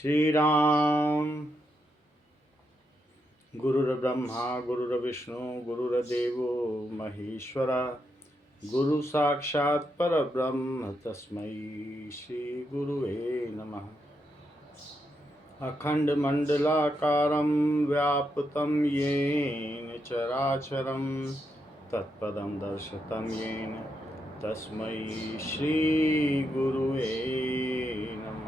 श्री राम। गुरुर्ब्रह्मा गुरुर्विष्णु गुरुर्देवो महेश्वरा, गुरु साक्षात् परब्रह्म तस्मै श्री गुरुवे नमः। अखंडमंडलाकारं व्याप्तं येन चराचरं तत्पदं दर्शितं येन तस्मै श्री गुरुवे नमः।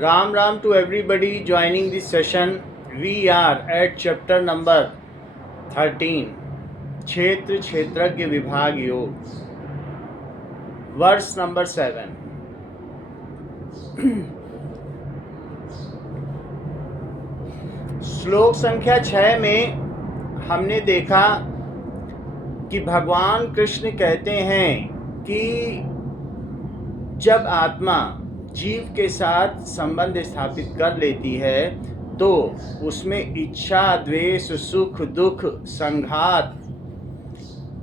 Ram Ram to everybody joining this session. We are at chapter number 13, क्षेत्र क्षेत्रज्ञ विभाग योग, verse number 7. श्लोक संख्या 6 में हमने देखा कि भगवान कृष्ण कहते हैं कि जब आत्मा जीव के साथ संबंध स्थापित कर लेती है तो उसमें इच्छा, द्वेष, सुख, दुख, संघात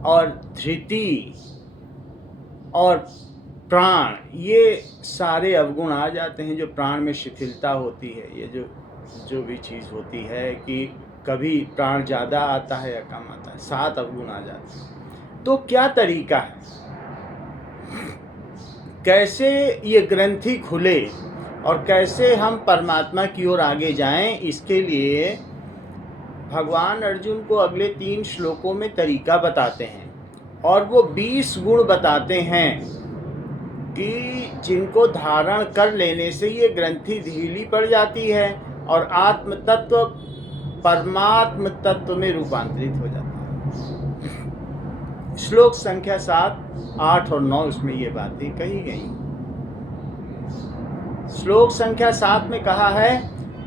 और धृति और प्राण, ये सारे अवगुण आ जाते हैं। जो प्राण में शिथिलता होती है, ये जो भी चीज़ होती है कि कभी प्राण ज़्यादा आता है या कम आता है, 7 अवगुण आ जाते हैं। तो क्या तरीका है, कैसे ये ग्रंथि खुले और कैसे हम परमात्मा की ओर आगे जाएं, इसके लिए भगवान अर्जुन को अगले 3 श्लोकों में तरीका बताते हैं। और वो 20 गुण बताते हैं कि जिनको धारण कर लेने से ये ग्रंथि ढीली पड़ जाती है और आत्म तत्व परमात्म तत्व में रूपांतरित हो जाता है। श्लोक संख्या 7, 8 और 9 उसमें ये बातें कही गई। श्लोक संख्या 7 में कहा है,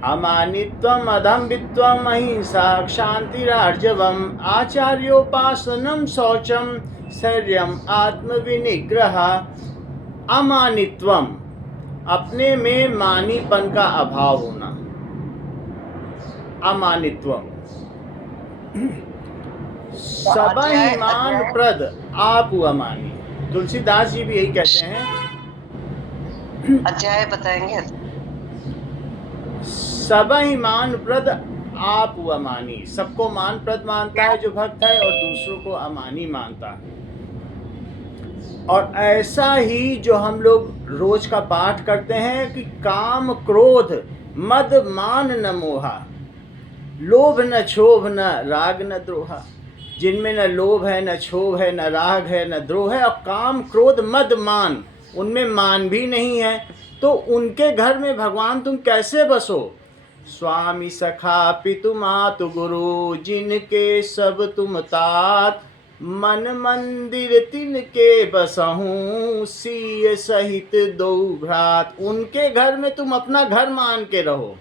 अमानित्वम अदम्भित्वम अहिंसा क्षान्तिरार्जवम आचार्योपासनम शौचम शौर्यम आत्मविनिग्रह। अमानित्वम, अपने में मानीपन का अभाव होना। अमानित्वम, सबहिमान प्रद आप अमानी। तुलसीदास जी भी यही कहते हैं। अध्याय बताएंगे। सबहिमान प्रद आप अमानी, सबको मान प्रद मानता है जो भक्त है और दूसरों को अमानी मानता है। और ऐसा ही जो हम लोग रोज का पाठ करते हैं कि काम क्रोध मद मान न मोहा, लोभ न क्षोभ न राग न द्रोहा। जिनमें न लोभ है, न क्षोभ है, न राग है, न द्रोह है, और काम क्रोध मद मान, उनमें मान भी नहीं है, तो उनके घर में भगवान तुम कैसे बसो। स्वामी सखा पितु मातु गुरु, जिनके सब तुम तात, मन मंदिर तिनके बसहूँ, सीय सहित दो भ्रात। उनके घर में तुम अपना घर मान के रहो।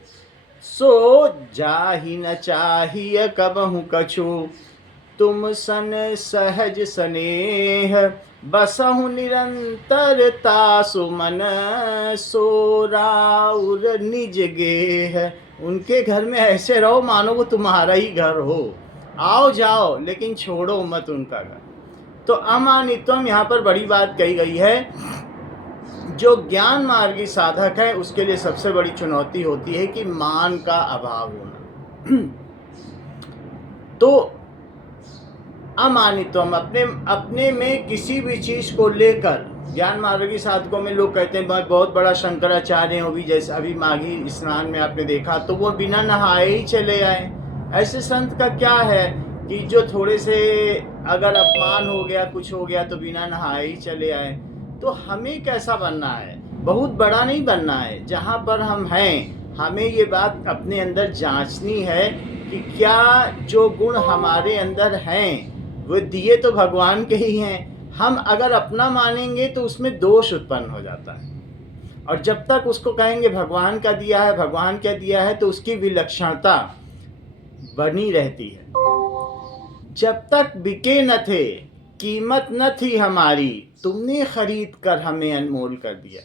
सो जाहि न चाहिए कबहु कछु, तुम सन सहज स्नेह, बसहु निरंतर तासु मन, सो राउर निज गेह। उनके घर में ऐसे रहो मानो वो तुम्हारा ही घर हो, आओ जाओ लेकिन छोड़ो मत उनका घर। तो अमानित्वम यहाँ पर बड़ी बात कही गई है। जो ज्ञान मार्गी साधक है उसके लिए सबसे बड़ी चुनौती होती है कि मान का अभाव होना। तो अमानित्वम, अपने में किसी भी चीज़ को लेकर, ज्ञान मार्गी साधकों में लोग कहते हैं बहुत बड़ा शंकराचार्य हो भी, जैसे अभी माघी स्नान में आपने देखा तो वो बिना नहाए ही चले आए। ऐसे संत का क्या है कि जो थोड़े से अगर अपमान हो गया, कुछ हो गया तो बिना नहाए ही चले आए। तो हमें कैसा बनना है, बहुत बड़ा नहीं बनना है। जहाँ पर हम हैं हमें ये बात अपने अंदर जांचनी है कि क्या जो गुण हमारे अंदर हैं वो दिए तो भगवान के ही हैं। हम अगर अपना मानेंगे तो उसमें दोष उत्पन्न हो जाता है। और जब तक उसको कहेंगे भगवान का दिया है, भगवान क्या दिया है, तो उसकी विलक्षणता बनी रहती है। जब तक बिके न थे, कीमत न थी हमारी, तुमने खरीद कर हमें अनमोल कर दिया।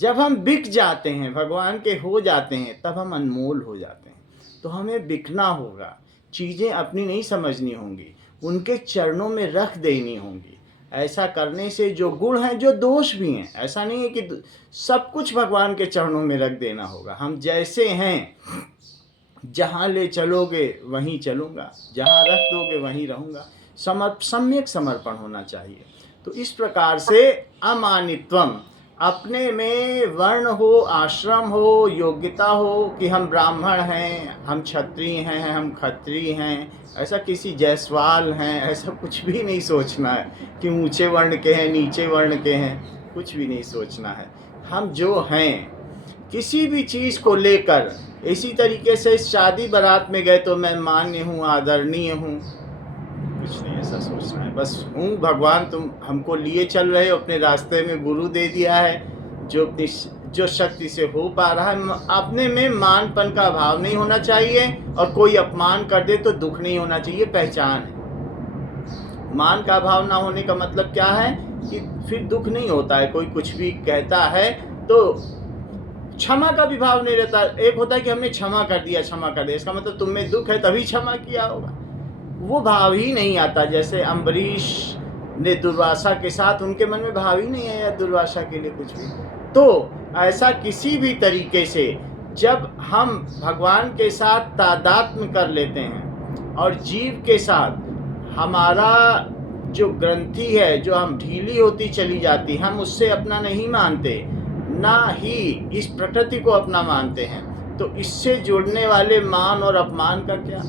जब हम बिक जाते हैं, भगवान के हो जाते हैं, तब हम अनमोल हो जाते हैं। तो हमें बिकना होगा, चीज़ें अपनी नहीं समझनी होंगी। उनके चरणों में रख देनी होंगी। ऐसा करने से जो गुण हैं, जो दोष भी हैं, ऐसा नहीं है कि सब कुछ भगवान के चरणों में रख देना होगा। हम जैसे हैं, जहाँ ले चलोगे वहीं चलूँगा, जहाँ रख दोगे वहीं रहूँगा, सम्यक समर्पण होना चाहिए। तो इस प्रकार से अमानित्वम, अपने में वर्ण हो, आश्रम हो, योग्यता हो कि हम ब्राह्मण हैं, हम क्षत्रिय हैं, हम क्षत्रिय हैं, ऐसा किसी जायसवाल हैं, ऐसा कुछ भी नहीं सोचना है कि ऊंचे वर्ण के हैं, नीचे वर्ण के हैं, कुछ भी नहीं सोचना है। हम जो हैं, किसी भी चीज़ को लेकर इसी तरीके से शादी बारात में गए तो मैं मान्य हूँ, आदरणीय हूँ, कुछ नहीं ऐसा सोचना है। बस हूँ भगवान, तुम हमको लिए चल रहे हो, अपने रास्ते में गुरु दे दिया है, जो शक्ति से हो पा रहा है। अपने में मानपन का भाव नहीं होना चाहिए, और कोई अपमान कर दे तो दुख नहीं होना चाहिए, पहचान है। मान का भाव ना होने का मतलब क्या है कि फिर दुख नहीं होता है। कोई कुछ भी कहता है तो क्षमा का भी भाव नहीं रहता। एक होता है कि हमने क्षमा कर दिया, इसका मतलब तुम में दुख है तभी क्षमा किया होगा, वो भाव ही नहीं आता। जैसे अम्बरीश ने दुर्वासा के साथ, उनके मन में भाव ही नहीं आया दुर्वासा के लिए कुछ भी। तो ऐसा किसी भी तरीके से जब हम भगवान के साथ तादात्म्य कर लेते हैं और जीव के साथ हमारा जो ग्रंथि है, जो हम ढीली होती चली जाती, हम उससे अपना नहीं मानते, ना ही इस प्रकृति को अपना मानते हैं, तो इससे जुड़ने वाले मान और अपमान का क्या।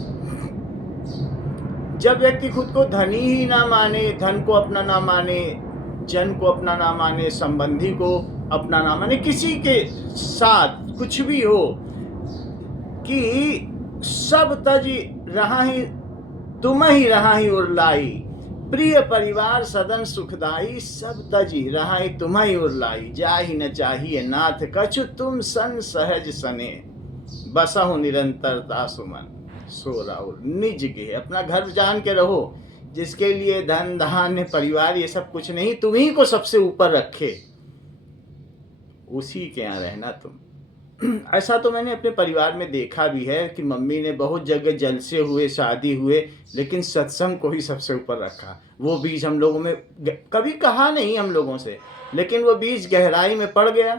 जब व्यक्ति खुद को धनी ही ना माने, धन को अपना ना माने, जन को अपना ना माने, संबंधी को अपना ना माने, किसी के साथ कुछ भी हो कि सब तजी रहा ही तुम ही रहा ही उरलाई, प्रिय परिवार सदन सुखदाई, सब तजी रहा ही तुम ही उरलाई, जा ही न चाहिए नाथ कछु तुम सन सहज सने, बसहु निरंतरता सुमन सो राहुल। निज के अपना घर जान के रहो, जिसके लिए धन धान्य परिवार ये सब कुछ नहीं, तुम्ही को सबसे ऊपर रखे, उसी के यहाँ रहना तुम। ऐसा तो मैंने अपने परिवार में देखा भी है कि मम्मी ने बहुत जगह जलसे हुए, शादी हुए, लेकिन सत्संग को ही सबसे ऊपर रखा। वो बीज हम लोगों में कभी कहा नहीं हम लोगों से, लेकिन वो बीज गहराई में पड़ गया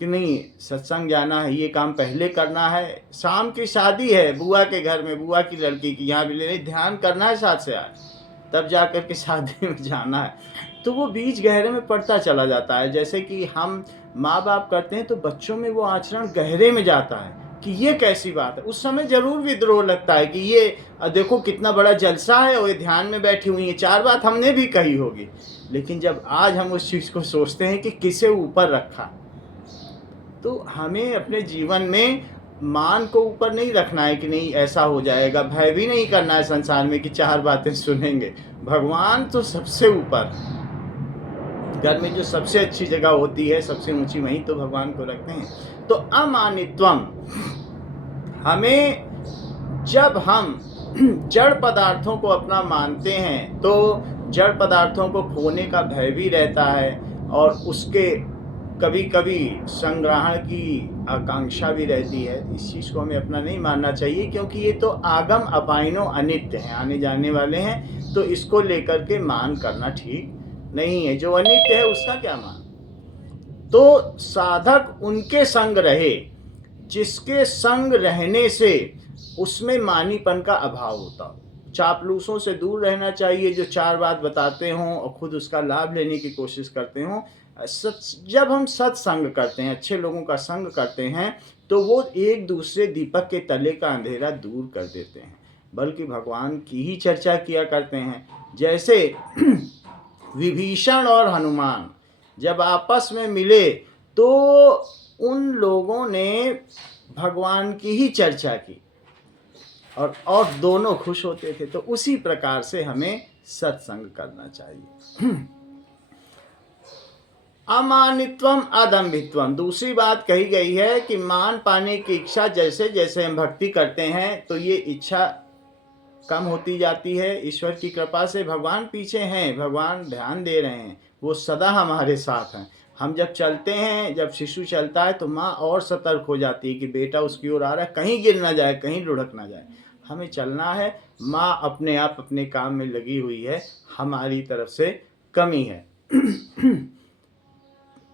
कि नहीं, सत्संग जाना है, ये काम पहले करना है। शाम की शादी है बुआ के घर में, बुआ की लड़की की, यहाँ भी ले ध्यान करना है 7 से 8, तब जा कर के शादी में जाना है। तो वो बीज गहरे में पड़ता चला जाता है। जैसे कि हम माँ बाप करते हैं तो बच्चों में वो आचरण गहरे में जाता है कि ये कैसी बात है। उस समय जरूर विद्रोह लगता है कि ये देखो कितना बड़ा जलसा है और ये ध्यान में बैठी हुई है, 4 बात हमने भी कही होगी। लेकिन जब आज हम उस चीज़ को सोचते हैं कि किसे ऊपर रखा, तो हमें अपने जीवन में मान को ऊपर नहीं रखना है कि नहीं ऐसा हो जाएगा। भय भी नहीं करना है संसार में कि 4 बातें सुनेंगे। भगवान तो सबसे ऊपर, घर में जो सबसे अच्छी जगह होती है, सबसे ऊंची, वहीं तो भगवान को रखते हैं। तो अमानित्वम, हमें जब हम जड़ पदार्थों को अपना मानते हैं तो जड़ पदार्थों को खोने का भय भी रहता है, और उसके कभी कभी संग्रहण की आकांक्षा भी रहती है। इस चीज़ को हमें अपना नहीं मानना चाहिए, क्योंकि ये तो आगम अपाइनो अनित्य हैं, आने जाने वाले हैं। तो इसको लेकर के मान करना ठीक नहीं है। जो अनित्य है उसका क्या मान। तो साधक उनके संग रहे जिसके संग रहने से उसमें मानीपन का अभाव होता हो। चापलूसों से दूर रहना चाहिए जो 4 बात बताते हों और खुद उसका लाभ लेने की कोशिश करते हों। जब हम सत्संग करते हैं, अच्छे लोगों का संग करते हैं, तो वो एक दूसरे दीपक के तले का अंधेरा दूर कर देते हैं, बल्कि भगवान की ही चर्चा किया करते हैं। जैसे विभीषण और हनुमान जब आपस में मिले तो उन लोगों ने भगवान की ही चर्चा की, और दोनों खुश होते थे। तो उसी प्रकार से हमें सत्संग करना चाहिए। अमानित्वम अदम्भित्वम, दूसरी बात कही गई है कि मान पाने की इच्छा, जैसे जैसे हम भक्ति करते हैं तो ये इच्छा कम होती जाती है। ईश्वर की कृपा से भगवान पीछे हैं, भगवान ध्यान दे रहे हैं, वो सदा हमारे साथ हैं। हम जब चलते हैं, जब शिशु चलता है तो माँ और सतर्क हो जाती है कि बेटा उसकी ओर आ रहा है, कहीं गिर ना जाए, कहीं लुढ़क ना जाए। हमें चलना है। माँ अपने आप अपने काम में लगी हुई है, हमारी तरफ से कमी है।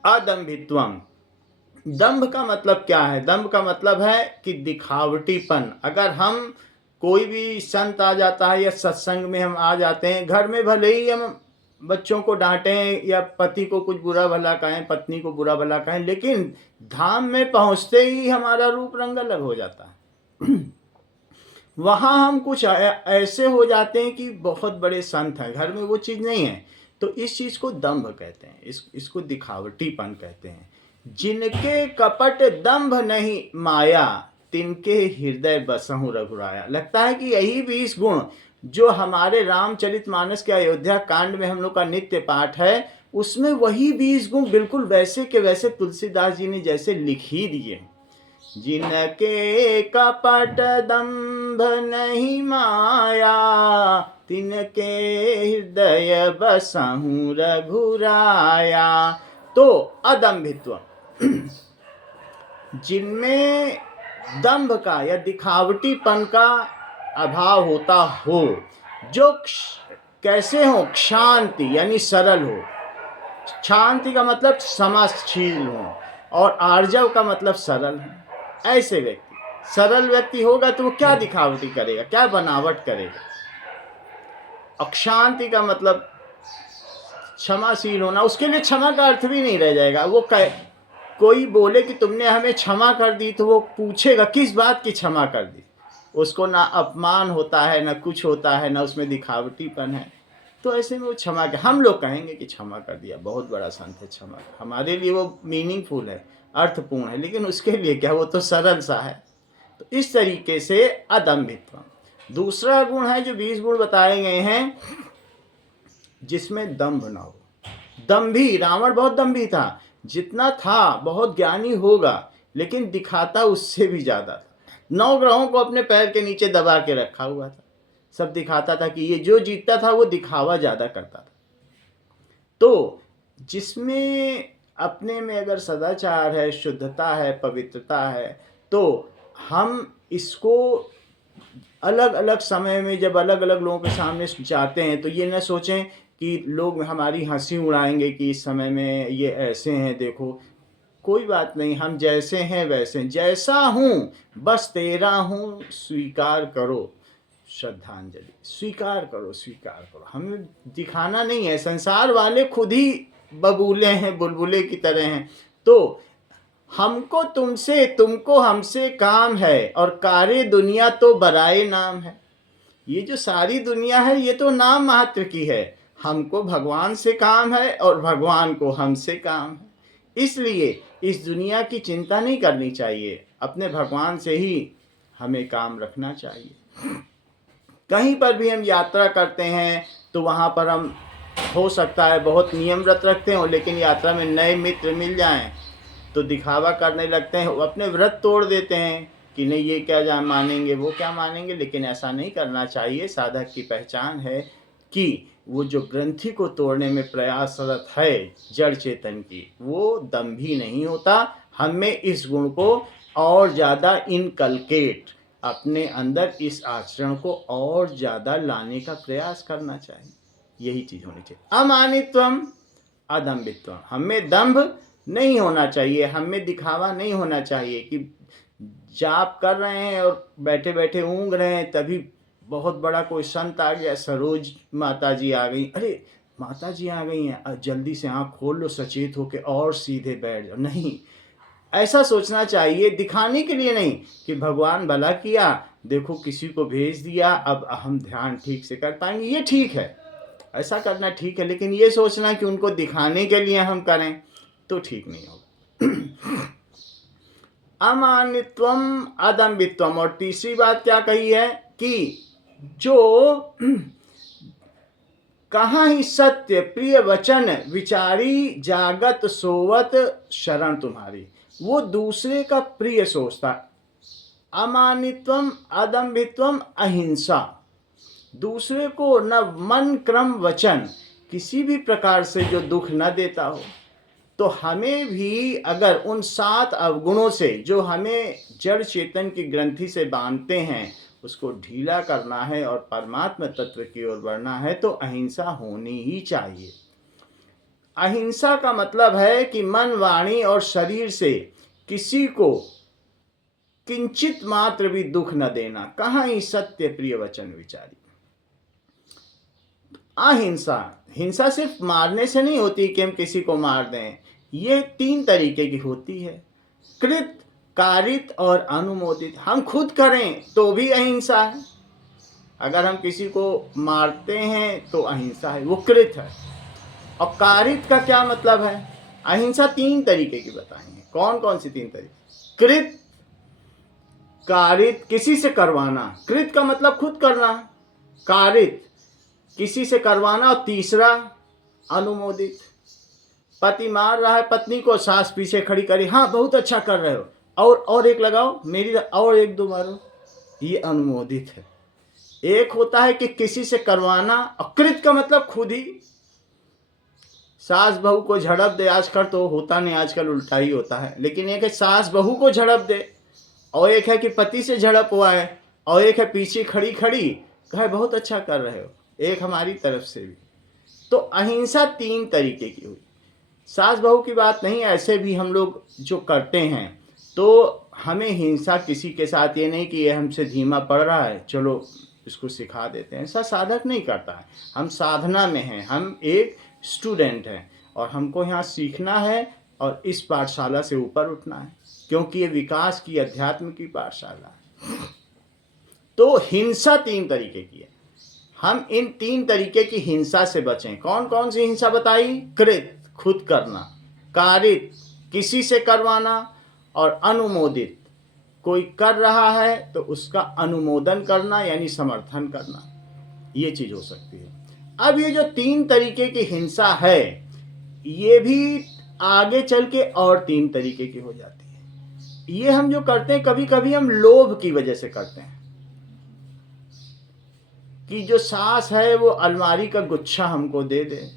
अदम्भित्वम, दंभ का मतलब क्या है? दंभ का मतलब है कि दिखावटीपन। अगर हम कोई भी संत आ जाता है या सत्संग में हम आ जाते हैं, घर में भले ही हम बच्चों को डांटें या पति को कुछ बुरा भला कहें, पत्नी को बुरा भला कहें, लेकिन धाम में पहुंचते ही हमारा रूप रंग अलग हो जाता है। वहां हम कुछ ऐसे हो जाते हैं कि बहुत बड़े संत हैं, घर में वो चीज़ नहीं है। तो इस चीज़ को दंभ कहते हैं, इसको दिखावटीपन कहते हैं। जिनके कपट दंभ नहीं माया, तिनके हृदय बसहु रघुराया। लगता है कि यही 20 गुण जो हमारे रामचरितमानस के अयोध्या कांड में हम लोग का नित्य पाठ है, उसमें वही 20 गुण बिल्कुल वैसे के वैसे तुलसीदास जी ने जैसे लिख ही दिए। जिनके कपट दंभ नहीं माया, तिनके हृदय बसहु रघुराया। तो अदम्भित्व, जिनमें दंभ का या दिखावटीपन का अभाव होता हो, जो कैसे हो? शांति यानी सरल हो। शांति का मतलब समाशील हो, और आर्जव का मतलब सरल हो। ऐसे व्यक्ति, सरल व्यक्ति होगा तो वो क्या दिखावटी करेगा, क्या बनावट करेगा? अक्षांति का मतलब क्षमाशील होना, उसके लिए क्षमा का अर्थ भी नहीं रह जाएगा। वो कोई बोले कि तुमने हमें क्षमा कर दी, तो वो पूछेगा किस बात की क्षमा कर दी। उसको ना अपमान होता है, ना कुछ होता है, ना उसमें दिखावटीपन है। तो ऐसे में वो क्षमा के, हम लोग कहेंगे कि क्षमा कर दिया, बहुत बड़ा संत है, क्षमा, हमारे लिए वो मीनिंगफुल है, अर्थपूर्ण है, लेकिन उसके लिए क्या, वो तो सरल सा है। तो इस तरीके से अदम्भित्व। दूसरा गुण है जो 20 गुण बताए गए हैं, जिसमें दंभ ना हो। दंभी, रावण बहुत दंभी था, जितना था बहुत ज्ञानी होगा, लेकिन दिखाता उससे भी ज्यादा था। 9 ग्रहों को अपने पैर के नीचे दबा के रखा हुआ था, सब दिखाता था कि ये जो जीतता था वो दिखावा ज्यादा करता था। तो जिसमें अपने में अगर सदाचार है, शुद्धता है, पवित्रता है, तो हम इसको अलग अलग समय में जब अलग अलग लोगों के सामने जाते हैं, तो ये न सोचें कि लोग हमारी हंसी उड़ाएंगे कि इस समय में ये ऐसे हैं, देखो। कोई बात नहीं, हम जैसे हैं वैसे, जैसा हूँ बस तेरा हूँ, स्वीकार करो। श्रद्धांजलि, स्वीकार करो, स्वीकार करो। हमें दिखाना नहीं है, संसार वाले खुद ही बबूले हैं, बुलबुले की तरह हैं। तो हमको तुमसे, तुमको हमसे काम है, और कारे दुनिया तो बराए नाम है। ये जो सारी दुनिया है ये तो नाम मात्र की है, हमको भगवान से काम है और भगवान को हमसे काम है। इसलिए इस दुनिया की चिंता नहीं करनी चाहिए, अपने भगवान से ही हमें काम रखना चाहिए। कहीं पर भी हम यात्रा करते हैं तो वहाँ पर हम हो सकता है बहुत नियम व्रत रखते हो, लेकिन यात्रा में नए मित्र मिल जाएं तो दिखावा करने लगते हैं, अपने व्रत तोड़ देते हैं कि नहीं ये क्या मानेंगे, वो क्या मानेंगे। लेकिन ऐसा नहीं करना चाहिए। साधक की पहचान है कि वो जो ग्रंथि को तोड़ने में प्रयासरत है जड़ चेतन की, वो दंभी नहीं होता। हमें इस गुण को और ज़्यादा इनकलकेट, अपने अंदर इस आचरण को और ज़्यादा लाने का प्रयास करना चाहिए। यही चीज़ होनी चाहिए। अमानित्वम अदम्भित्वम, हमें दंभ नहीं होना चाहिए, हमें दिखावा नहीं होना चाहिए कि जाप कर रहे हैं और बैठे बैठे ऊँघ रहे हैं, तभी बहुत बड़ा कोई संत आ गया, सरोज माता जी आ गई, अरे माता जी आ गई हैं, जल्दी से आँख खोल लो सचेत होके और सीधे बैठ जाओ। नहीं, ऐसा सोचना चाहिए, दिखाने के लिए नहीं कि भगवान भला किया, देखो किसी को भेज दिया, अब हम ध्यान ठीक से कर पाएंगे, ये ठीक है, ऐसा करना ठीक है। लेकिन ये सोचना कि उनको दिखाने के लिए हम करें तो ठीक नहीं होगा। अमानित्वम अदम्भित्वम। और तीसरी बात क्या कही है कि जो कहाँ ही सत्य प्रिय वचन विचारी, जागत सोवत शरण तुम्हारी, वो दूसरे का प्रिय सोचता। अमानित्वम अदम्भित्वम अहिंसा, दूसरे को न मन क्रम वचन किसी भी प्रकार से जो दुख न देता हो। तो हमें भी अगर उन 7 अवगुणों से जो हमें जड़ चेतन की ग्रंथि से बांधते हैं, उसको ढीला करना है और परमात्मा तत्व की ओर बढ़ना है तो अहिंसा होनी ही चाहिए। अहिंसा का मतलब है कि मन, वाणी और शरीर से किसी को किंचित मात्र भी दुख न देना। कहाँ ही सत्य प्रिय वचन विचारी। अहिंसा, हिंसा सिर्फ मारने से नहीं होती कि हम किसी को मार दें। ये 3 तरीके की होती है, कृत, कारित और अनुमोदित। हम खुद करें तो भी अहिंसा है। अगर हम किसी को मारते हैं तो अहिंसा है, वो कृत है। और कारित का क्या मतलब है? अहिंसा 3 तरीके की बताएंगे। कौन कौन सी 3 तरीके? कृत, कारित, किसी से करवाना। कृत का मतलब खुद करना, कारित किसी से करवाना, और तीसरा अनुमोदित। पति मार रहा है पत्नी को, सास पीछे खड़ी करी, हाँ बहुत अच्छा कर रहे हो, और एक लगाओ मेरी, और 1-2 मारो, ये अनुमोदित है। एक होता है कि किसी से करवाना, और कृत का मतलब खुद ही। सास बहू को झड़प दे, आजकल तो होता नहीं, आजकल उल्टा ही होता है, लेकिन एक है सास बहू को झड़प दे, और एक है कि पति से झड़प हुआ है, और एक है पीछे खड़ी खड़ी कहे बहुत अच्छा कर रहे हो, एक हमारी तरफ से भी। तो अहिंसा 3 तरीके की हुई। सास बहू की बात नहीं, ऐसे भी हम लोग जो करते हैं तो हमें हिंसा किसी के साथ, ये नहीं कि ये हमसे धीमा पड़ रहा है चलो इसको सिखा देते हैं, ऐसा साधक नहीं करता है। हम साधना में हैं, हम एक स्टूडेंट हैं और हमको यहाँ सीखना है और इस पाठशाला से ऊपर उठना है, क्योंकि ये विकास की, अध्यात्म की पाठशाला है। तो हिंसा 3 तरीके की है। हम इन 3 तरीके की हिंसा से बचें। कौन कौन सी हिंसा बताई? कृत, खुद करना, कारित, किसी से करवाना, और अनुमोदित, कोई कर रहा है तो उसका अनुमोदन करना यानी समर्थन करना, ये चीज हो सकती है। अब ये जो 3 तरीके की हिंसा है, ये भी आगे चल के और 3 तरीके की हो जाती है। ये हम जो करते हैं, कभी कभी हम लोभ की वजह से करते हैं कि जो सास है वो अलमारी का गुच्छा हमको दे दे,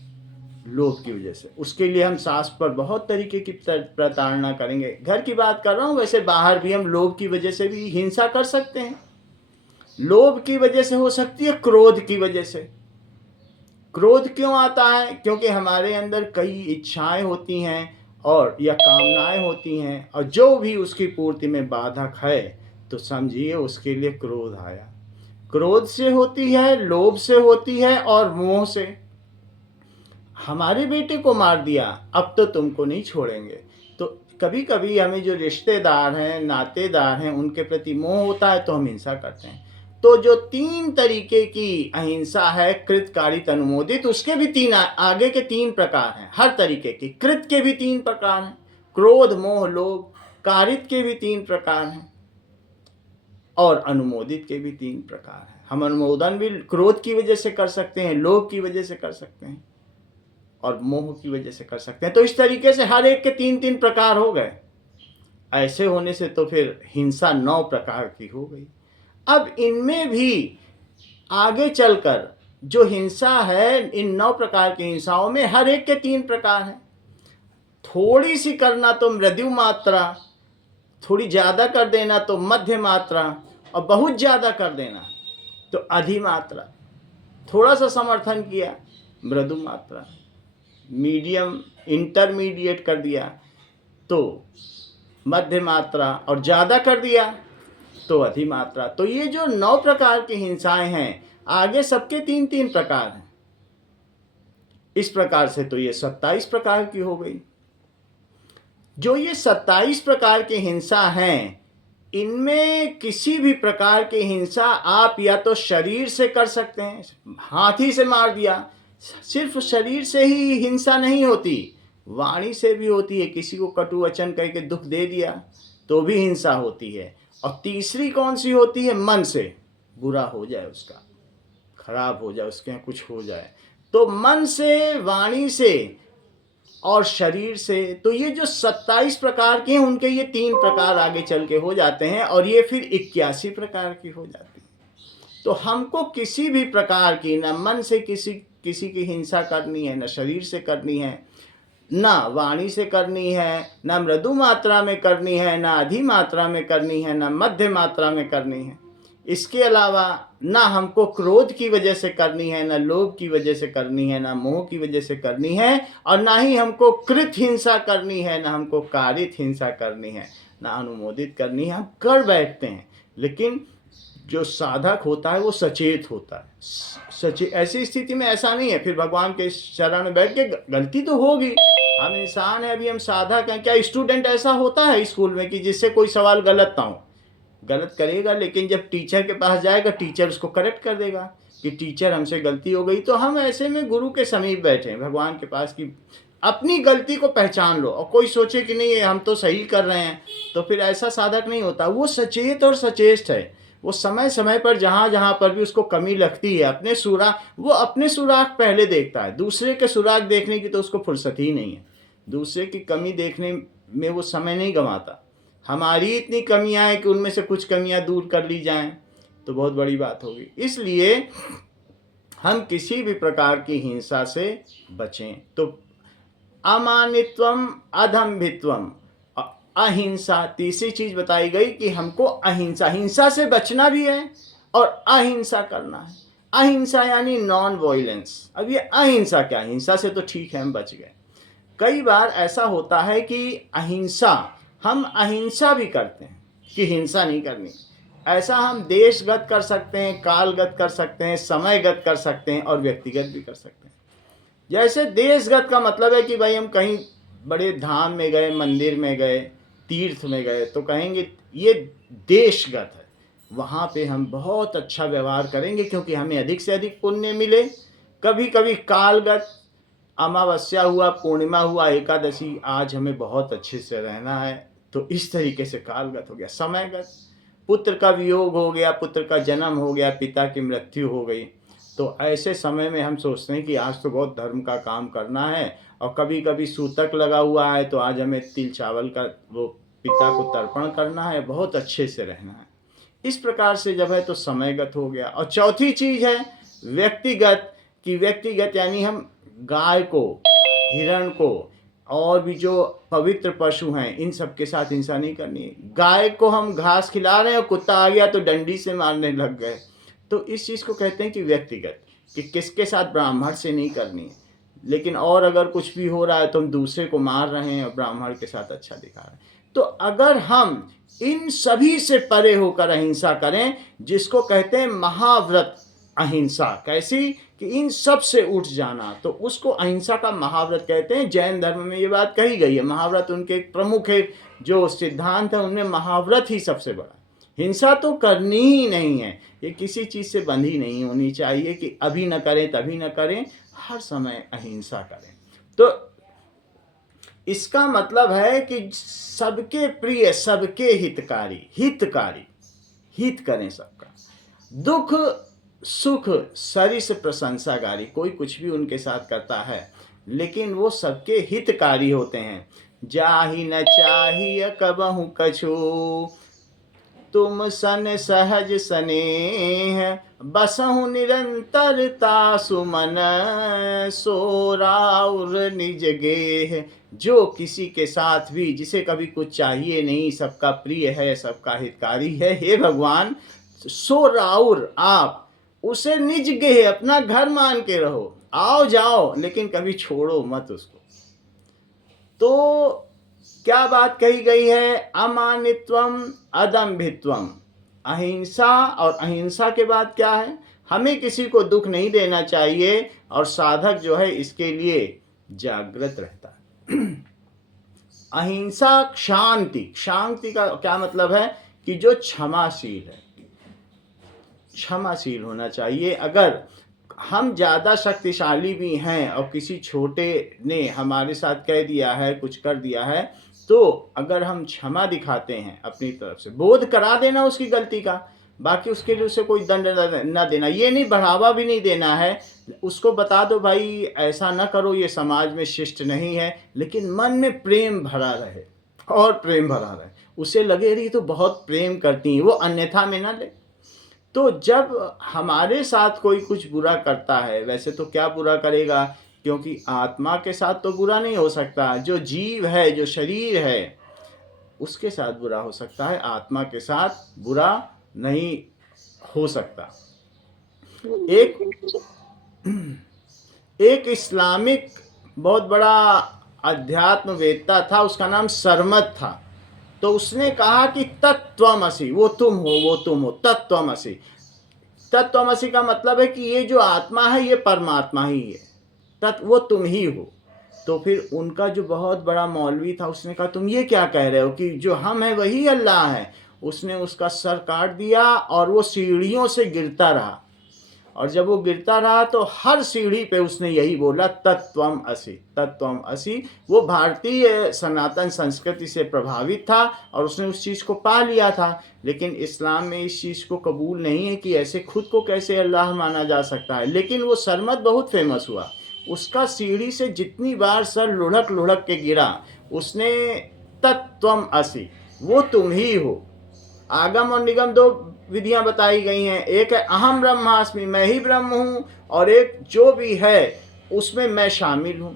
लोभ की वजह से। उसके लिए हम सास पर बहुत तरीके की प्रताड़ना करेंगे। घर की बात कर रहा हूँ, वैसे बाहर भी हम लोभ की वजह से भी हिंसा कर सकते हैं। लोभ की वजह से हो सकती है, क्रोध की वजह से। क्रोध क्यों आता है? क्योंकि हमारे अंदर कई इच्छाएं होती हैं और या कामनाएं होती हैं, और जो भी उसकी पूर्ति में बाधक है तो समझिए उसके लिए क्रोध आया। क्रोध से होती है, लोभ से होती है, और मोह से। हमारे बेटे को मार दिया, अब तो तुमको नहीं छोड़ेंगे। तो कभी कभी हमें जो रिश्तेदार हैं, नातेदार हैं, उनके प्रति मोह होता है तो हम हिंसा करते हैं। तो जो 3 तरीके की अहिंसा है, कृत, कारित, अनुमोदित, उसके भी 3 आगे के 3 प्रकार हैं। हर तरीके की। कृत के भी 3 प्रकार हैं, क्रोध, मोह, लोभ। कारित के भी 3 प्रकार हैं, और अनुमोदित के भी 3 प्रकार हैं। हम अनुमोदन भी क्रोध की वजह से कर सकते हैं, लोभ की वजह से कर सकते हैं, और मोह की वजह से कर सकते हैं। तो इस तरीके से हर एक के 3-3 प्रकार हो गए। ऐसे होने से तो फिर हिंसा 9 प्रकार की हो गई। अब इनमें भी आगे चलकर जो हिंसा है, इन 9 प्रकार की हिंसाओं में हर एक के 3 प्रकार हैं। थोड़ी सी करना तो मृदु मात्रा, थोड़ी ज़्यादा कर देना तो मध्य मात्रा, और बहुत ज़्यादा कर देना तो अधिमात्रा। थोड़ा सा समर्थन किया, मृदु मात्रा। मीडियम, इंटरमीडिएट कर दिया तो मध्य मात्रा, और ज़्यादा कर दिया तो अधिमात्रा। तो ये जो 9 प्रकार की हिंसाएं हैं, आगे सबके 3-3 प्रकार हैं। इस प्रकार से तो ये 27 प्रकार की हो गई। जो ये 27 प्रकार की हिंसा हैं, इनमें किसी भी प्रकार की हिंसा आप या तो शरीर से कर सकते हैं, हाथी से मार दिया। सिर्फ शरीर से ही हिंसा नहीं होती, वाणी से भी होती है। किसी को कटु वचन कह के दुख दे दिया तो भी हिंसा होती है। और तीसरी कौन सी होती है? मन से। बुरा हो जाए उसका, खराब हो जाए, उसके यहाँ कुछ हो जाए, तो मन से, वाणी से और शरीर से। तो ये जो 27 प्रकार के हैं, उनके ये 3 प्रकार आगे चल के हो जाते हैं, और ये फिर 81 प्रकार की हो जाती है। तो हमको किसी भी प्रकार की, न मन से किसी की हिंसा करनी है, न शरीर से करनी है, न वाणी से करनी है, न मृदु मात्रा में करनी है, न अधि मात्रा में करनी है, न मध्य मात्रा में करनी है। इसके अलावा ना हमको क्रोध की वजह से करनी है, ना लोभ की वजह से करनी है, ना मोह की वजह से करनी है, और ना ही हमको कृत हिंसा करनी है, ना हमको कारित हिंसा करनी है, ना अनुमोदित करनी है। हम कर बैठते हैं, लेकिन जो साधक होता है वो सचेत होता है। सचेत ऐसी स्थिति में ऐसा नहीं है फिर भगवान के शरण में बैठ के गलती तो होगी, हम इंसान हैं, अभी हम साधक हैं। क्या स्टूडेंट ऐसा होता है स्कूल में कि जिससे कोई सवाल गलत ना हो? गलत करेगा, लेकिन जब टीचर के पास जाएगा टीचर उसको करेक्ट कर देगा कि टीचर हमसे गलती हो गई। तो हम ऐसे में गुरु के समीप बैठे हैं भगवान के पास कि अपनी गलती को पहचान लो, और कोई सोचे कि नहीं हम तो सही कर रहे हैं, तो फिर ऐसा साधक नहीं होता। वो सचेत और सचेष्ट है, वो समय समय पर जहाँ जहाँ पर भी उसको कमी लगती है वो अपने सुराग पहले देखता है। दूसरे के सुराग देखने की तो उसको फुर्सत ही नहीं है, दूसरे की कमी देखने में वो समय नहीं गंवाता। हमारी इतनी कमियां हैं कि उनमें से कुछ कमियां दूर कर ली जाएं तो बहुत बड़ी बात होगी। इसलिए हम किसी भी प्रकार की हिंसा से बचें। तो अमानित्वम अधम्भित्वम, अहिंसा, तीसरी चीज बताई गई कि हमको अहिंसा, हिंसा से बचना भी है और अहिंसा करना है। अहिंसा यानी नॉन वायलेंस। अब ये अहिंसा क्या? हिंसा से तो ठीक है हम बच गए। कई बार ऐसा होता है कि हम अहिंसा भी करते हैं कि हिंसा नहीं करनी। ऐसा हम देशगत कर सकते हैं, कालगत कर सकते हैं, समयगत कर सकते हैं और व्यक्तिगत भी कर सकते हैं। जैसे देशगत का मतलब है कि भाई हम कहीं बड़े धाम में गए, मंदिर में गए, तीर्थ में गए, तो कहेंगे ये देशगत है, वहाँ पे हम बहुत अच्छा व्यवहार करेंगे क्योंकि हमें अधिक से अधिक पुण्य मिले। कभी कभी कालगत, अमावस्या हुआ, पूर्णिमा हुआ, एकादशी, आज हमें बहुत अच्छे से रहना है, तो इस तरीके से कालगत हो गया। समयगत, पुत्र का वियोग हो गया, पुत्र का जन्म हो गया, पिता की मृत्यु हो गई, तो ऐसे समय में हम सोचते हैं कि आज तो बहुत धर्म का काम करना है, और कभी कभी सूतक लगा हुआ है तो आज हमें तिल चावल का वो पिता को तर्पण करना है, बहुत अच्छे से रहना है। इस प्रकार से जब है तो समयगत हो गया। और चौथी चीज है व्यक्तिगत, कि व्यक्तिगत यानी हम गाय को, हिरण को और भी जो पवित्र पशु हैं इन सब के साथ हिंसा नहीं करनी है। गाय को हम घास खिला रहे हैं और कुत्ता आ गया तो डंडी से मारने लग गए, तो इस चीज को कहते हैं कि व्यक्तिगत, कि किसके साथ, ब्राह्मण से नहीं करनी है। लेकिन और अगर कुछ भी हो रहा है तो हम दूसरे को मार रहे हैं और ब्राह्मण के साथ अच्छा दिखा रहे हैं। तो अगर हम इन सभी से परे होकर अहिंसा करें, जिसको कहते हैं महाव्रत अहिंसा, कैसी कि इन सब से उठ जाना, तो उसको अहिंसा का महाव्रत कहते हैं। जैन धर्म में ये बात कही गई है। महाव्रत उनके प्रमुख जो सिद्धांत है उनमें महाव्रत ही सबसे बड़ा। हिंसा तो करनी ही नहीं है, ये किसी चीज से बंधी नहीं होनी चाहिए कि अभी न करें तभी न करें, हर समय अहिंसा करें। तो इसका मतलब है कि सबके प्रिय, सबके हितकारी, हित करें सबका, दुख सुख सरिस प्रशंसाकारी। कोई कुछ भी उनके साथ करता है लेकिन वो सबके हितकारी होते हैं। जाहि न चाहिए कबहु कछु, तुम सन सहज स्नेह, बसहु निरंतरता सुमन, सो राउर निज गेह। जो किसी के साथ भी, जिसे कभी कुछ चाहिए नहीं, सबका प्रिय है, सबका हितकारी है, हे भगवान, सो राउर, आप उसे निज गेह, अपना घर मान के रहो, आओ जाओ, लेकिन कभी छोड़ो मत उसको। तो क्या बात कही गई है? अमानित्वम अदम्भित्वम, अहिंसा। और अहिंसा के बाद क्या है? हमें किसी को दुख नहीं देना चाहिए, और साधक जो है इसके लिए जागृत रहता है। अहिंसा शांति, शांति का क्या मतलब है? कि जो क्षमाशील है, क्षमाशील होना चाहिए। अगर हम ज़्यादा शक्तिशाली भी हैं और किसी छोटे ने हमारे साथ कह दिया है, कुछ कर दिया है, तो अगर हम क्षमा दिखाते हैं अपनी तरफ से, बोध करा देना उसकी गलती का, बाकी उसके लिए उसे कोई दंड न देना, ये नहीं, बढ़ावा भी नहीं देना है। उसको बता दो भाई ऐसा न करो, ये समाज में शिष्ट नहीं है, लेकिन मन में प्रेम भरा रहे और प्रेम भरा रहे, उसे लगे रही तो बहुत प्रेम करती है, वो अन्यथा में न ले। तो जब हमारे साथ कोई कुछ बुरा करता है, वैसे तो क्या बुरा करेगा, क्योंकि आत्मा के साथ तो बुरा नहीं हो सकता, जो जीव है, जो शरीर है, उसके साथ बुरा हो सकता है, आत्मा के साथ बुरा नहीं हो सकता। एक एक इस्लामिक बहुत बड़ा अध्यात्मवेत्ता था, उसका नाम सरमद था। तो उसने कहा कि तत्त्वमसि, वो तुम हो, वो तुम हो, तत्त्वमसि। तत्त्वमसि का मतलब है कि ये जो आत्मा है ये परमात्मा ही है, तत्व वो तुम ही हो। तो फिर उनका जो बहुत बड़ा मौलवी था उसने कहा तुम ये क्या कह रहे हो कि जो हम है वही अल्लाह है। उसने उसका सर काट दिया और वो सीढ़ियों से गिरता रहा। और जब वो गिरता रहा तो हर सीढ़ी पे उसने यही बोला तत्त्वम असि, तत्त्वम असि। वो भारतीय सनातन संस्कृति से प्रभावित था और उसने उस चीज़ को पा लिया था। लेकिन इस्लाम में इस चीज़ को कबूल नहीं है कि ऐसे खुद को कैसे अल्लाह माना जा सकता है। लेकिन वो सरमद बहुत फेमस हुआ। उसका सीढ़ी से जितनी बार सर लुढ़क लुढ़क के गिरा, उसने तत्त्वम असि, वो तुम ही हो। आगम और निगम दो विधियां बताई गई हैं। एक है अहम ब्रह्मास्मि, मैं ही ब्रह्म हूं, और एक जो भी है उसमें मैं शामिल हूं।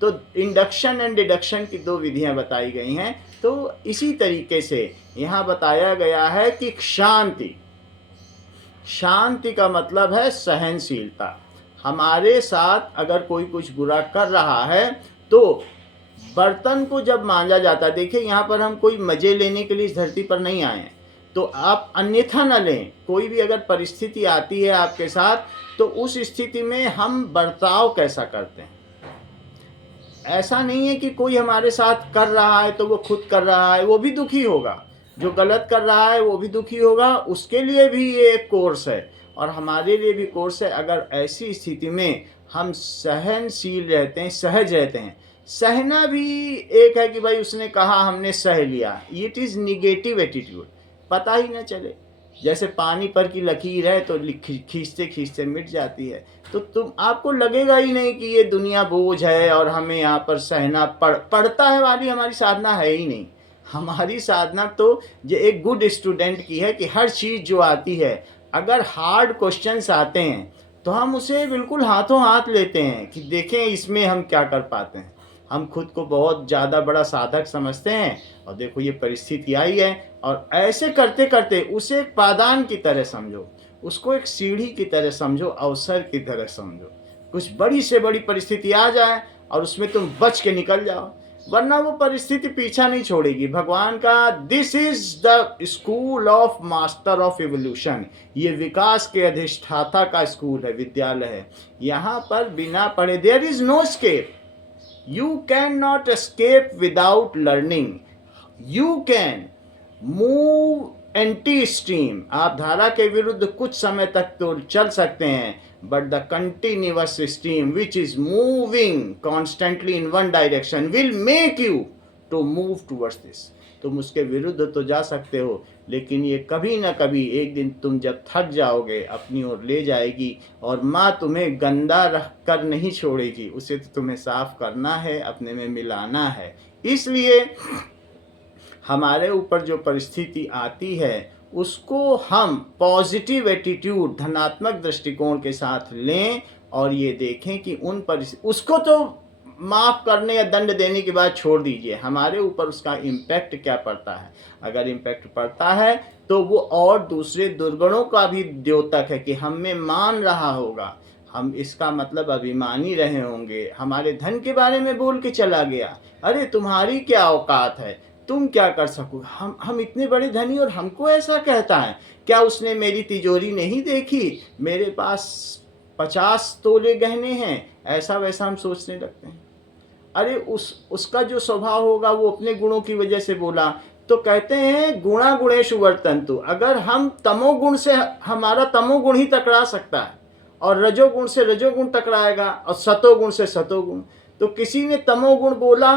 तो इंडक्शन एंड डिडक्शन की दो विधियां बताई गई हैं। तो इसी तरीके से यहाँ बताया गया है कि शांति, शांति का मतलब है सहनशीलता। हमारे साथ अगर कोई कुछ बुरा कर रहा है तो बर्तन को जब मांजा जाता है, देखिए यहाँ पर हम कोई मजे लेने के लिए इस धरती पर नहीं आए हैं, तो आप अन्यथा न लें। कोई भी अगर परिस्थिति आती है आपके साथ तो उस स्थिति में हम बर्ताव कैसा करते हैं। ऐसा नहीं है कि कोई हमारे साथ कर रहा है तो वो खुद कर रहा है, वो भी दुखी होगा। जो गलत कर रहा है वो भी दुखी होगा, उसके लिए भी ये एक कोर्स है और हमारे लिए भी कोर्स है। अगर ऐसी स्थिति में हम सहनशील रहते हैं, सहज रहते हैं। सहना भी एक है कि भाई उसने कहा हमने सह लिया, इट इज़ निगेटिव एटीट्यूड, पता ही न चले। जैसे पानी पर की लकीर है तो खींचते खींचते मिट जाती है। तो तुम आपको लगेगा ही नहीं कि ये दुनिया बोझ है और हमें यहाँ पर सहना पड़ता है वाली हमारी साधना है ही नहीं। हमारी साधना तो ये एक गुड स्टूडेंट की है कि हर चीज़ जो आती है, अगर हार्ड क्वेश्चंस आते हैं तो हम उसे बिल्कुल हाथों हाथ लेते हैं कि देखें इसमें हम क्या कर पाते हैं। हम खुद को बहुत ज़्यादा बड़ा साधक समझते हैं और देखो ये परिस्थिति आई है, और ऐसे करते करते उसे एक पादान की तरह समझो, उसको एक सीढ़ी की तरह समझो, अवसर की तरह समझो। कुछ बड़ी से बड़ी परिस्थिति आ जाए और उसमें तुम बच के निकल जाओ, वरना वो परिस्थिति पीछा नहीं छोड़ेगी। भगवान का this is the school of master of evolution, ये विकास के अधिष्ठाता का स्कूल है, विद्यालय है। यहाँ पर बिना पढ़े there is no escape, you cannot escape without learning, you can move anti stream, आप धारा के विरुद्ध कुछ समय तक तो चल सकते हैं, but the continuous stream which is moving constantly in one direction will make you to move towards this। तुम उसके विरुद्ध तो जा सकते हो, लेकिन ये कभी ना कभी एक दिन तुम जब थक जाओगे अपनी ओर ले जाएगी, और माँ तुम्हें गंदा रख कर नहीं छोड़ेगी, उसे तो तुम्हें साफ करना है, अपने में मिलाना है। इसलिए हमारे ऊपर जो परिस्थिति आती है उसको हम पॉजिटिव एटीट्यूड, धनात्मक दृष्टिकोण के साथ लें और ये देखें कि उन परिस्थिति उसको तो माफ़ करने या दंड देने के बाद छोड़ दीजिए, हमारे ऊपर उसका इम्पैक्ट क्या पड़ता है। अगर इम्पैक्ट पड़ता है तो वो और दूसरे दुर्गुणों का भी द्योतक है कि हम में मान रहा होगा, हम इसका मतलब अभिमानी रहे होंगे, हमारे धन के बारे में बोल के चला गया, अरे तुम्हारी क्या औकात है, तुम क्या कर सको, हम इतने बड़े धनी और हमको ऐसा कहता है। क्या उसने मेरी तिजोरी नहीं देखी, मेरे पास 50 तोले गहने हैं, ऐसा वैसा हम सोचने लगते हैं। अरे उसका जो स्वभाव होगा वो अपने गुणों की वजह से बोला। तो कहते हैं गुणा गुणेषु वर्तन्तु, अगर हम तमोगुण से, हमारा तमोगुण ही टकरा सकता है और रजोगुण से रजोगुण टकराएगा और सतोगुण से सतोगुण। तो किसी ने तमोगुण बोला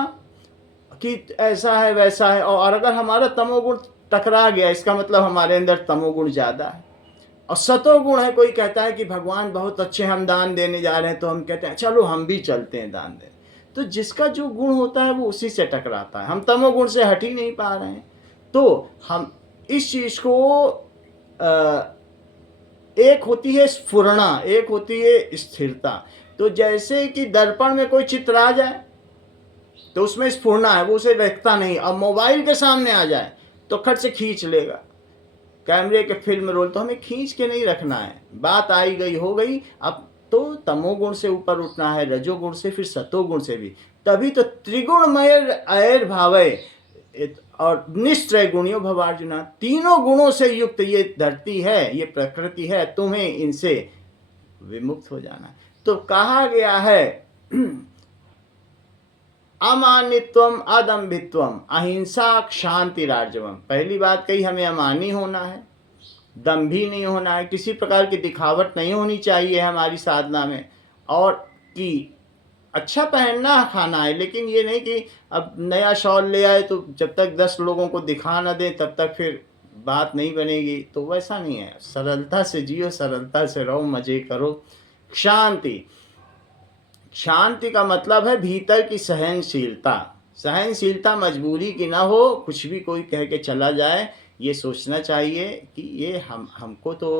कि ऐसा है वैसा है, और अगर हमारा तमोगुण टकरा गया इसका मतलब हमारे अंदर तमोगुण ज़्यादा है। और सतोगुण है, कोई कहता है कि भगवान बहुत अच्छे, हम दान देने जा रहे हैं, तो हम कहते हैं चलो हम भी चलते हैं दान देने। तो जिसका जो गुण होता है वो उसी से टकराता है, हम तमोगुण से हट ही नहीं पा रहे हैं। तो हम इस चीज़ को एक होती है स्फुरना, एक होती है स्थिरता। तो जैसे कि दर्पण में कोई चित्र आ जाए तो उसमें स्फुरना है, वो उसे रखता नहीं। अब मोबाइल के सामने आ जाए तो खट से खींच लेगा। कैमरे के फिल्म रोल, तो हमें खींच के नहीं रखना है, बात आई गई हो गई। अब तो तमोगुण से ऊपर उठना है, रजोगुण से, फिर सतोगुण से भी, तभी तो त्रिगुणमय अयर भावय और निश्चय गुणियो भवार्जुना, तीनों गुणों से युक्त ये धरती है, ये प्रकृति है, तुम्हें इनसे विमुक्त हो जाना है। तो कहा गया है अमानित्वम अदम्भित्वम अहिंसा शांति राजवम। पहली बात कही हमें अमानी होना है, दम्भी नहीं होना है, किसी प्रकार की दिखावट नहीं होनी चाहिए हमारी साधना में, और कि अच्छा पहनना खाना है, लेकिन ये नहीं कि अब नया शॉल ले आए तो जब तक 10 लोगों को दिखा ना दे तब तक फिर बात नहीं बनेगी, तो वैसा नहीं है। सरलता से जियो, सरलता से रहो, मजे करो। शांति, शांति का मतलब है भीतर की सहनशीलता। सहनशीलता मजबूरी की ना हो, कुछ भी कोई कह के चला जाए, ये सोचना चाहिए कि ये हमको तो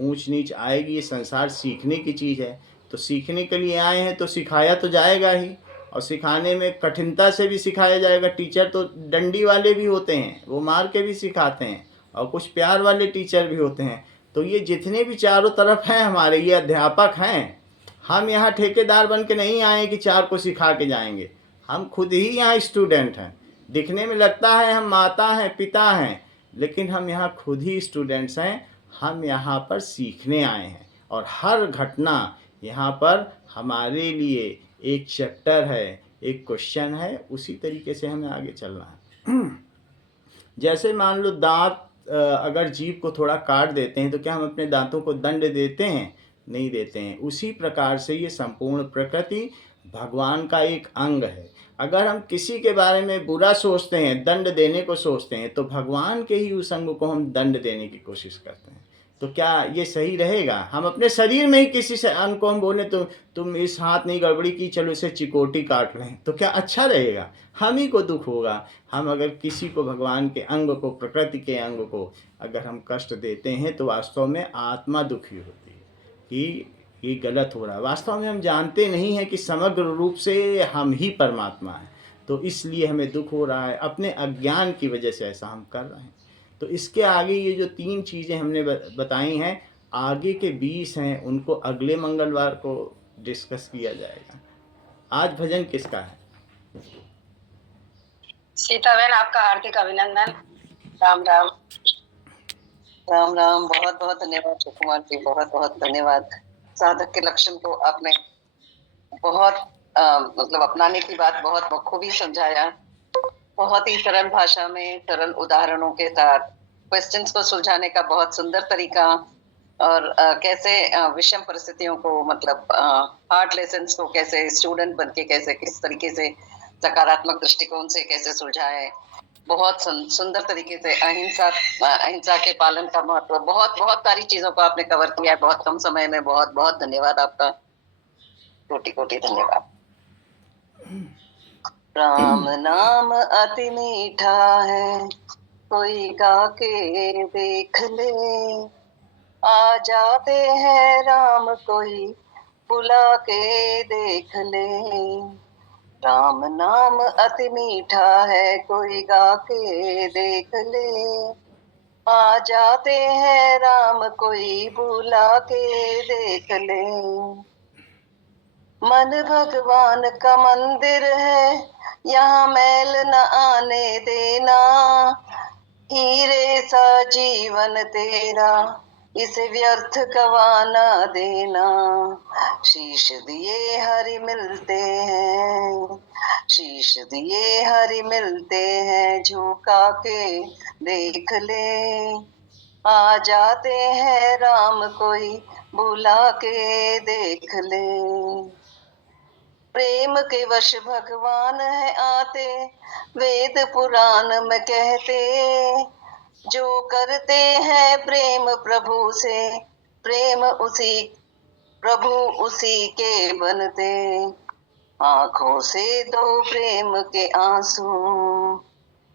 ऊंच नीच आएगी, ये संसार सीखने की चीज़ है, तो सीखने के लिए आए हैं तो सिखाया तो जाएगा ही, और सिखाने में कठिनता से भी सिखाया जाएगा। टीचर तो डंडी वाले भी होते हैं, वो मार के भी सिखाते हैं, और कुछ प्यार वाले टीचर भी होते हैं। तो ये जितने भी चारों तरफ हैं हमारे, ये अध्यापक हैं। हम यहाँ ठेकेदार बन के नहीं आए कि चार को सिखा के जाएंगे, हम खुद ही यहाँ स्टूडेंट हैं। दिखने में लगता है हम माता हैं पिता हैं, लेकिन हम यहाँ खुद ही स्टूडेंट्स हैं। हम यहाँ पर सीखने आए हैं, और हर घटना यहाँ पर हमारे लिए एक चैप्टर है, एक क्वेश्चन है। उसी तरीके से हमें आगे चलना है। जैसे मान लो दांत, अगर जीभ को थोड़ा काट देते हैं तो क्या हम अपने दांतों को दंड देते हैं? नहीं देते हैं। उसी प्रकार से ये संपूर्ण प्रकृति भगवान का एक अंग है। अगर हम किसी के बारे में बुरा सोचते हैं, दंड देने को सोचते हैं, तो भगवान के ही उस अंग को हम दंड देने की कोशिश करते हैं। तो क्या ये सही रहेगा? हम अपने शरीर में ही किसी से अंग को हम बोले तो तुम इस हाथ नहीं गड़बड़ी की, चलो इसे चिकोटी काट लें, तो क्या अच्छा रहेगा? हम ही को दुख होगा। हम अगर किसी को, भगवान के अंग को, प्रकृति के अंग को अगर हम कष्ट देते हैं तो वास्तव में आत्मा दुखी होती है कि ये गलत हो रहा है। वास्तव में हम जानते नहीं हैं कि समग्र रूप से हम ही परमात्मा हैं, तो इसलिए हमें दुख हो रहा है, अपने अज्ञान की वजह से ऐसा हम कर रहे हैं। तो इसके आगे ये जो 3 चीज़ें हमने बताई हैं, आगे के 20 हैं, उनको अगले मंगलवार को डिस्कस किया जाएगा। आज भजन किसका है? सीता बहन, आपका हार्दिक अभिनंदन। राम राम। राम राम। बहुत बहुत धन्यवाद सुकुमार जी, बहुत बहुत धन्यवाद। साधक के लक्षण को आपने बहुत मतलब अपनाने की बात बहुत बखूबी समझाया। बहुत ही सरल भाषा में, सरल उदाहरणों के साथ क्वेश्चंस को सुलझाने का बहुत सुंदर तरीका, और कैसे विषम परिस्थितियों को, मतलब हार्ड लेसन्स को कैसे स्टूडेंट बन के कैसे किस तरीके से सकारात्मक दृष्टिकोण से कैसे सुलझाए। बहुत सुंदर तरीके से अहिंसा के पालन का महत्व, बहुत बहुत सारी चीजों को आपने कवर किया है बहुत कम समय में। बहुत बहुत धन्यवाद आपका, कोटि कोटि धन्यवाद। राम नाम अति मीठा है, कोई गा के देख ले। आ जाते हैं राम, कोई बुला के देख ले। राम नाम अति मीठा है, कोई गा के देख ले। आ जाते हैं राम, कोई बुला के देख ले। मन भगवान का मंदिर है, यहाँ मैल न आने देना। हीरे सा जीवन तेरा, इसे व्यर्थ गवाना देना। शीश दिए हरि मिलते हैं, शीश दिए हरि मिलते हैं। झुका के देख ले। आ जाते हैं राम, कोई बुला के देख ले। प्रेम के वश भगवान है आते, वेद पुराण में कहते। जो करते हैं प्रेम प्रभु से, प्रेम उसी प्रभु उसी के बनते। आंखों से दो प्रेम के आंसू,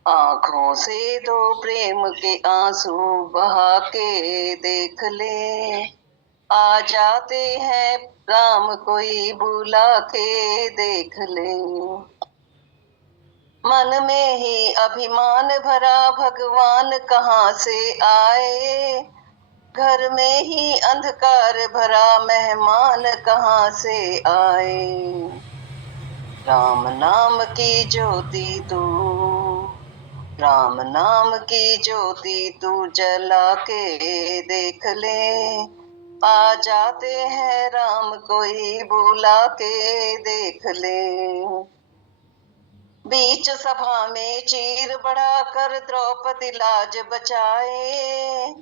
आंखों से दो प्रेम के आंसू बहा के देख ले। आ जाते हैं राम, कोई बुला के देख ले। मन में ही अभिमान भरा भगवान कहाँ से आए, घर में ही अंधकार भरा मेहमान कहाँ से आए। राम नाम की ज्योति तू, राम नाम की ज्योति तू जला के देख ले, आ जाते हैं राम कोई बुला के देख ले। बीच सभा में चीर बढ़ा कर द्रौपदी लाज बचाए,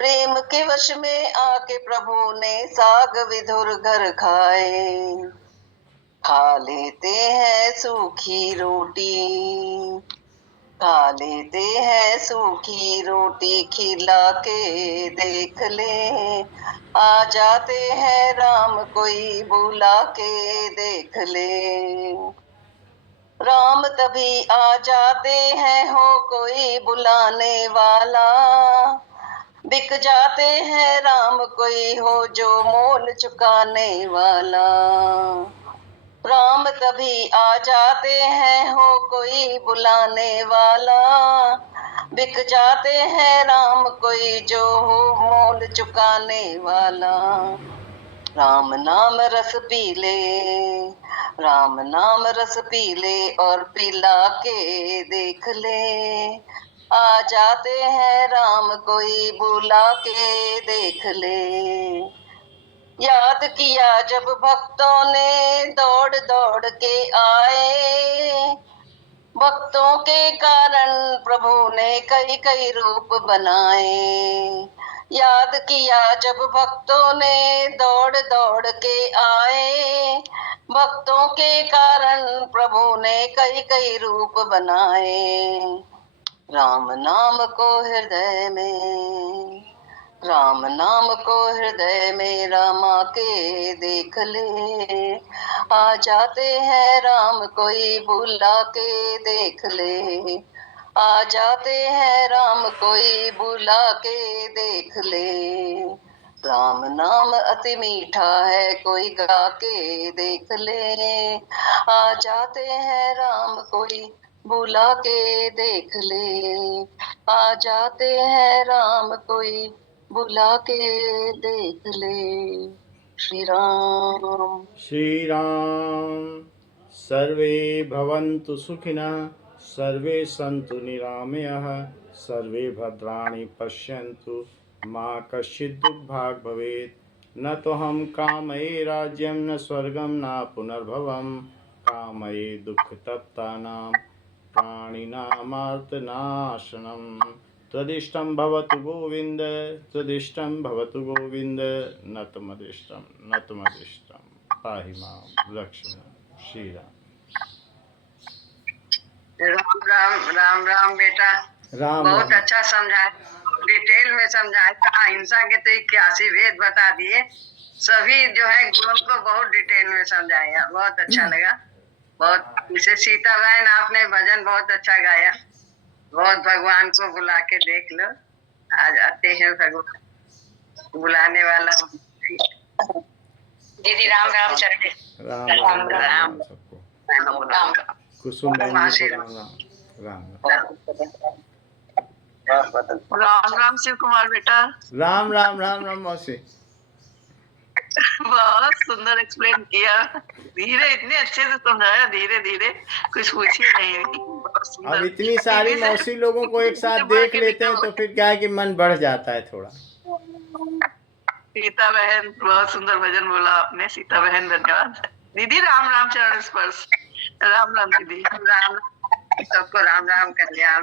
प्रेम के वश में आके प्रभु ने साग विधुर घर खाए। खा लेते हैं सूखी रोटी, खा लेते हैं सूखी रोटी खिला के देख ले, आ जाते हैं राम कोई बुला के देख ले। राम तभी आ जाते हैं हो कोई बुलाने वाला, बिक जाते हैं राम कोई हो जो मोल चुकाने वाला। राम तभी आ जाते हैं हो कोई बुलाने वाला, बिक जाते हैं राम कोई जो हो मोल चुकाने वाला। राम नाम रस पी ले, राम नाम रस पी ले और पिला के देख ले, आ जाते हैं राम कोई बुला के देख ले। याद किया जब भक्तों ने दौड़ दौड़ के आए, भक्तों के कारण प्रभु ने कई कई रूप बनाए। याद किया जब भक्तों ने दौड़ दौड़ के आए, भक्तों के कारण प्रभु ने कई कई रूप बनाए। राम नाम को हृदय में, राम नाम को हृदय में रमा के देख ले, आ जाते हैं राम कोई बुला के देख ले, आ जाते हैं राम कोई बुला के देख ले। राम नाम अति मीठा है कोई गा के देख ले, आ जाते हैं राम कोई बुला के देख ले, आ जाते हैं राम कोई बुला के देख ले। श्री राम। श्री राम। सर्वे भवन्तु सुखिनः, सर्वे सन्तु निरामयाः, सर्वे भद्राणि पश्यन्तु, मा कश्चित् दुर्भाग् भवेत्। न तोऽहं कामये राज्यं न स्वर्गं न पुनर्भवं, कामये दुःखतप्तानां प्राणिनामार्तनाशनम्। त्वदिष्टं भवतु गोविन्द, त्वदिष्टं भवतु गोविन्द, न त्वमदिष्टं पाहि मां लक्ष्मण। श्री राम। राम राम राम राम बेटा, राम बहुत राम। अच्छा समझाया, डिटेल में समझाया। अहिंसा के तो 81 वेद बता दिए, सभी जो है गुणों को बहुत डिटेल में समझाया, बहुत अच्छा लगा। बहुत जैसे सीता बहन आपने भजन बहुत अच्छा गाया, बहुत भगवान को बुला के देख लो, आ जाते हैं भगवान बुलाने वाला। दीदी राम राम चरण। राम राम राम सबको। राम कुसुम बहन जी को राम राम राम राम राम शिव कुमार बेटा। राम राम राम राम मौसी। बहुत सुंदर एक्सप्लेन किया, धीरे इतने अच्छे से समझाया, धीरे धीरे कुछ पूछिए नहीं। अब इतनी सारी मौसी लोगों को एक साथ देख लेते हैं तो फिर क्या है कि मन बढ़ जाता है थोड़ा। सीता बहन बहुत सुंदर भजन बोला आपने, सीता बहन धन्यवाद। दीदी राम राम चरण स्पर्श। राम राम दीदी। राम सबको राम राम कल्याण।